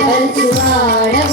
Baru.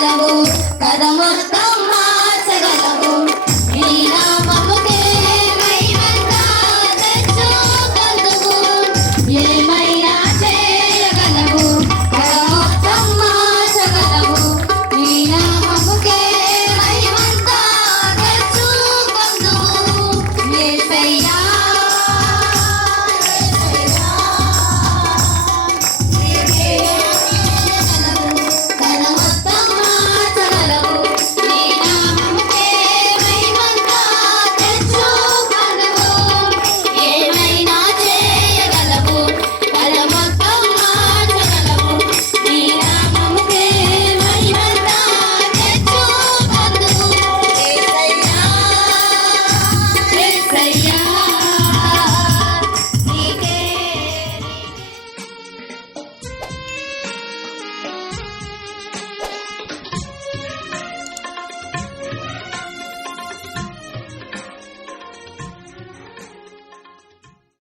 మార్చగలవు కథ మొత్తం మార్చగలవు నీ నామముకే